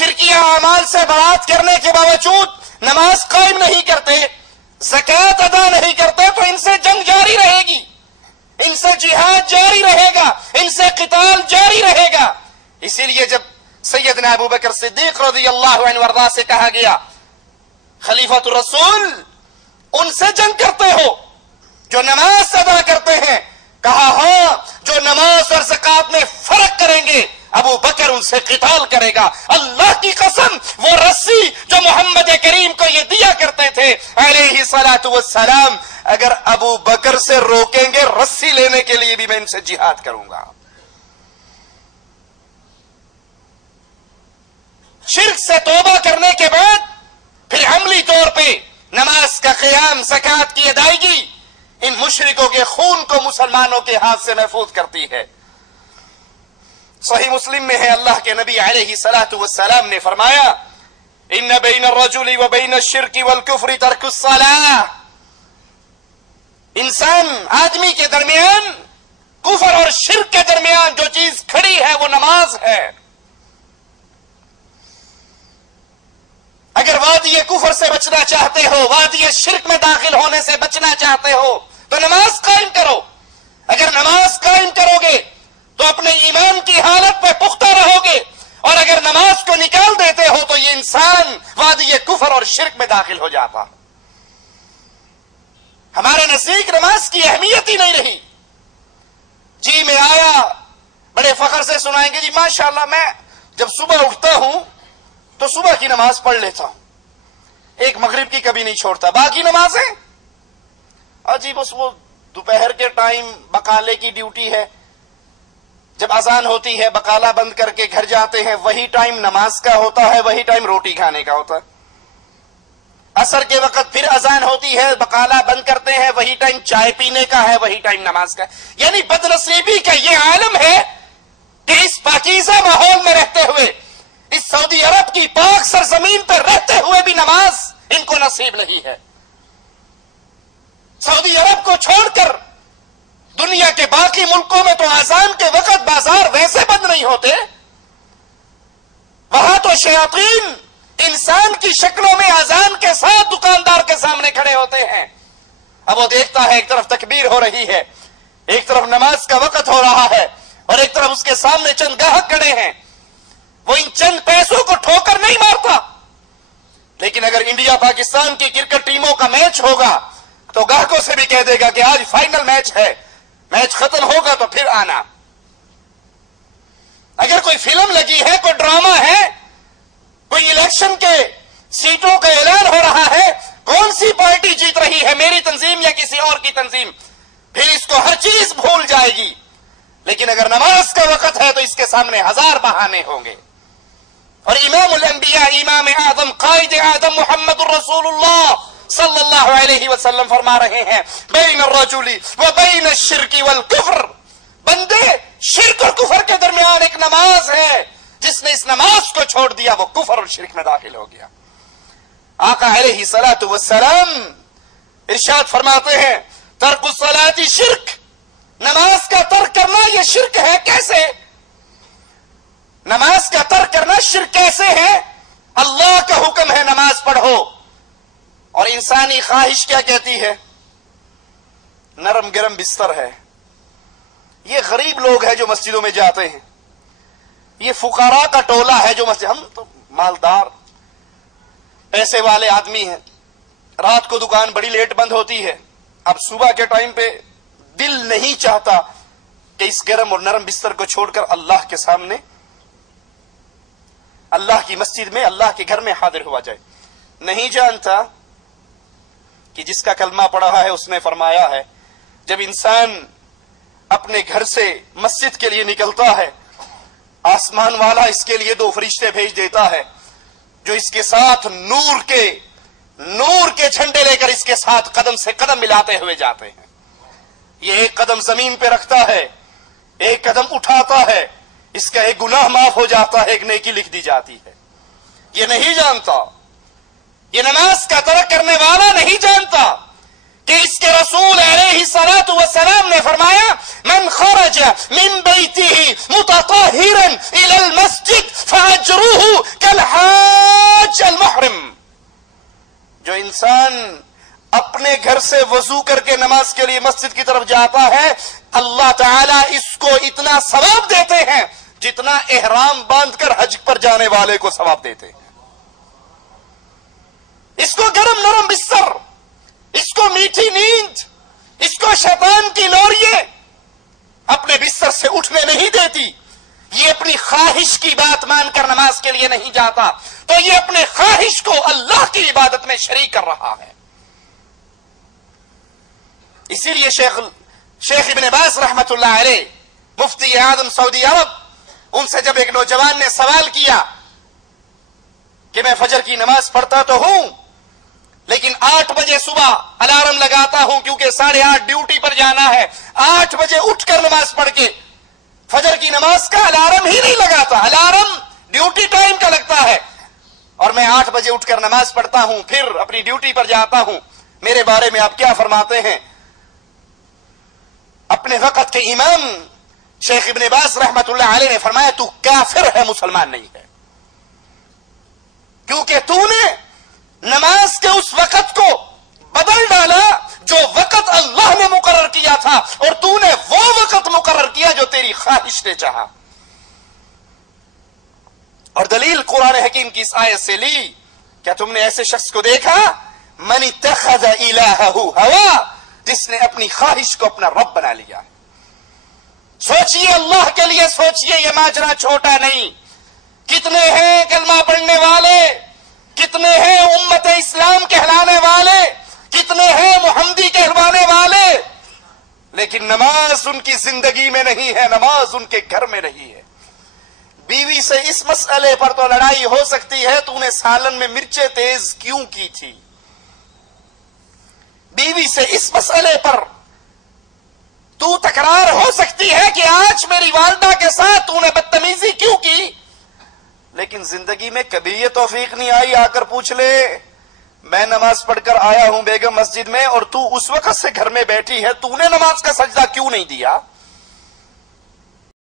شرکیہ اعمال سے برات کرنے کے باوجود نماز قائم نہیں کرتے، زکوٰۃ ادا نہیں کرتے، تو ان سے جنگ جاری رہے گی، ان سے جہاد جاری رہے گا، ان سے قتال جاری رہے گا۔ اسی لیے جب سیدنا ابو بکر صدیق رضی اللہ عنہ وارضاہ سے کہا گیا خلیفۃ الرسول ان سے جنگ کرتے ہو جو نماز ادا کرتے ہیں، کہا ہاں، جو نماز اور زکوٰۃ میں فرق کریں گے ابو بکر ان سے قتال کرے گا۔ اللہ کی قسم، وہ رسی جو محمد کریم کو یہ دیا کرتے تھے علیہ الصلوۃ والسلام، اگر ابو بکر سے روکیں گے رسی لینے کے لیے بھی میں ان سے جہاد کروں گا۔ شرک سے توبہ کرنے کے بعد پھر عملی طور پہ نماز کا قیام، زکوٰۃ کی ادائیگی ان مشرکوں کے خون کو مسلمانوں کے ہاتھ سے محفوظ کرتی ہے۔ صحیح مسلم میں ہے، اللہ کے نبی علیہ الصلوۃ والسلام نے فرمایا ان بین الرجل وبین الشرک والکفر ترک الصلاۃ، انسان آدمی کے درمیان، کفر اور شرک کے درمیان جو چیز کھڑی ہے وہ نماز ہے۔ اگر وادی کفر سے بچنا چاہتے ہو، وادی شرک میں داخل ہونے سے بچنا چاہتے ہو تو نماز قائم کرو۔ اگر نماز قائم کرو گے تو اپنے ایمان کی حالت پہ پختہ رہو گے، اور اگر نماز کو نکال دیتے ہو تو یہ انسان وادی کفر اور شرک میں داخل ہو جاتا۔ ہمارے نزدیک نماز کی اہمیت ہی نہیں رہی۔ جی میں آیا، بڑے فخر سے سنائیں گے جی ماشاءاللہ میں جب صبح اٹھتا ہوں تو صبح کی نماز پڑھ لیتا ہوں، ایک مغرب کی کبھی نہیں چھوڑتا، باقی نمازیں جی بس وہ دوپہر کے ٹائم بقالے کی ڈیوٹی ہے، جب اذان ہوتی ہے بقالہ بند کر کے گھر جاتے ہیں، وہی ٹائم نماز کا ہوتا ہے، وہی ٹائم روٹی کھانے کا ہوتا ہے۔ عصر کے وقت پھر اذان ہوتی ہے، بقالہ بند کرتے ہیں، وہی ٹائم چائے پینے کا ہے، وہی ٹائم نماز کا ہے۔ یعنی بدنصیبی کا یہ عالم ہے کہ اس پاکیزہ ماحول میں رہتے ہوئے، اس سعودی عرب کی پاک سرزمین پر رہتے ہوئے بھی نماز ان کو نصیب نہیں ہے۔ سعودی عرب کو چھوڑ کر دنیا کے باقی ملکوں میں تو اذان کے وقت بازار ویسے بند نہیں ہوتے، وہاں تو شیاطین انسان کی شکلوں میں اذان کے ساتھ دکاندار کے سامنے کھڑے ہوتے ہیں۔ اب وہ دیکھتا ہے ایک طرف تکبیر ہو رہی ہے، ایک طرف نماز کا وقت ہو رہا ہے، اور ایک طرف اس کے سامنے چند گاہک کھڑے ہیں۔ وہ ان چند پیسوں کو ٹھوکر نہیں مارتا، لیکن اگر انڈیا پاکستان کی کرکٹ ٹیموں کا میچ ہوگا تو گاہکوں سے بھی کہہ دے گا کہ آج فائنل میچ ہے، میچ ختم ہوگا تو پھر آنا۔ اگر کوئی فلم لگی ہے، کوئی ڈرامہ ہے، کوئی الیکشن کے سیٹوں کا اعلان ہو رہا ہے، کون سی پارٹی جیت رہی ہے، میری تنظیم یا کسی اور کی تنظیم، پھر اس کو ہر چیز بھول جائے گی۔ لیکن اگر نماز کا وقت ہے تو اس کے سامنے ہزار بہانے ہوں گے۔ اور امام الانبیاء، امام اعظم، قائد اعظم محمد الرسول اللہ صلی اللہ علیہ وسلم فرما رہے ہیں بین الرجل وبین الشرک والکفر، بندے شرک اور کفر کے درمیان ایک نماز ہے، جس نے اس نماز کو چھوڑ دیا وہ کفر اور شرک میں داخل ہو گیا۔ آقا علیہ الصلوۃ والسلام ارشاد فرماتے ہیں ترک الصلاۃ شرک، نماز کا ترک کرنا یہ شرک ہے۔ کیسے نماز کا ترک کرنا شرک کیسے ہے؟ اللہ کا حکم ہے نماز پڑھو، اور انسانی خواہش کیا کہتی ہے؟ نرم گرم بستر ہے۔ یہ غریب لوگ ہیں جو مسجدوں میں جاتے ہیں، یہ فقراء کا ٹولہ ہے جو مسجد، ہم تو مالدار پیسے والے آدمی ہیں، رات کو دکان بڑی لیٹ بند ہوتی ہے، اب صبح کے ٹائم پہ دل نہیں چاہتا کہ اس گرم اور نرم بستر کو چھوڑ کر اللہ کے سامنے، اللہ کی مسجد میں، اللہ کے گھر میں حاضر ہوا جائے۔ نہیں جانتا کہ جس کا کلمہ پڑھا ہے اس نے فرمایا ہے جب انسان اپنے گھر سے مسجد کے لیے نکلتا ہے، آسمان والا اس کے لیے 2 فرشتے بھیج دیتا ہے جو اس کے ساتھ نور کے جھنڈے لے کر اس کے ساتھ قدم سے قدم ملاتے ہوئے جاتے ہیں۔ یہ ایک قدم زمین پہ رکھتا ہے، ایک قدم اٹھاتا ہے، اس کا ایک گناہ معاف ہو جاتا ہے، ایک نیکی لکھ دی جاتی ہے۔ یہ نہیں جانتا، یہ نماز کا ترک کرنے والا نہیں جانتا کہ اس کے رسول علیہ الصلوۃ والسلام نے فرمایا من خرج من بیتہ متطہرا الی المسجد فاجرہ کالحاج انسان اپنے گھر سے وضو کر کے نماز کے لیے مسجد کی طرف جاتا ہے، اللہ تعالیٰ اس کو اتنا ثواب دیتے ہیں جتنا احرام باندھ کر حج پر جانے والے کو ثواب دیتے ہیں۔ اس کو گرم نرم بستر، اس کو میٹھی نیند، اس کو شیطان کی لوریے اپنے بستر سے اٹھنے نہیں دیتی۔ یہ اپنی خواہش کی بات مان کر نماز کے لیے نہیں جاتا تو یہ اپنے خواہش کو اللہ کی عبادت میں شریک کر رہا ہے۔ اسی لیے شیخ ابن باز رحمت اللہ علیہ، مفتی اعظم سعودی عرب، ان سے جب ایک نوجوان نے سوال کیا کہ میں فجر کی نماز پڑھتا تو ہوں لیکن 8 بجے صبح الارم لگاتا ہوں کیونکہ 8:30 ڈیوٹی پر جانا ہے، 8 بجے اٹھ کر نماز پڑھ کے فجر کی نماز کا الارم ہی نہیں لگاتا، الارم ڈیوٹی ٹائم کا لگتا ہے، اور میں 8 بجے اٹھ کر نماز پڑھتا ہوں پھر اپنی ڈیوٹی پر جاتا ہوں، میرے بارے میں آپ کیا فرماتے ہیں؟ اپنے وقت کے امام شیخ ابن باز رحمت اللہ علیہ نے فرمایا تو کافر ہے، مسلمان نہیں ہے، کیونکہ تو نے نماز کے اس وقت کو بدل ڈالا جو وقت اللہ نے مقرر کیا تھا، اور تو نے وہ وقت مقرر کیا جو تیری خواہش نے چاہا۔ اور دلیل قرآن حکیم کی اس آیت سے لی، کیا تم نے ایسے شخص کو دیکھا من اتخذ الہہ ہوا، جس نے اپنی خواہش کو اپنا رب بنا لیا؟ سوچئے اللہ کے لیے، سوچئے، یہ ماجرا چھوٹا نہیں۔ کتنے ہیں کلمہ پڑھنے والے، کتنے ہیں امت اسلام کہلانے والے، کتنے ہیں محمدی کہلوانے والے، لیکن نماز ان کی زندگی میں نہیں ہے، نماز ان کے گھر میں نہیں ہے۔ بیوی سے اس مسئلے پر تو لڑائی ہو سکتی ہے تو نے سالن میں مرچیں تیز کیوں کی تھی، بیوی سے اس مسئلے پر تو تکرار ہو سکتی ہے کہ آج میری والدہ کے ساتھ تو نے بدتمیزی کیوں کی، لیکن زندگی میں کبھی یہ توفیق نہیں آئی آ کر پوچھ لے میں نماز پڑھ کر آیا ہوں بیگم مسجد میں اور تو اس وقت سے گھر میں بیٹھی ہے، تو نے نماز کا سجدہ کیوں نہیں دیا؟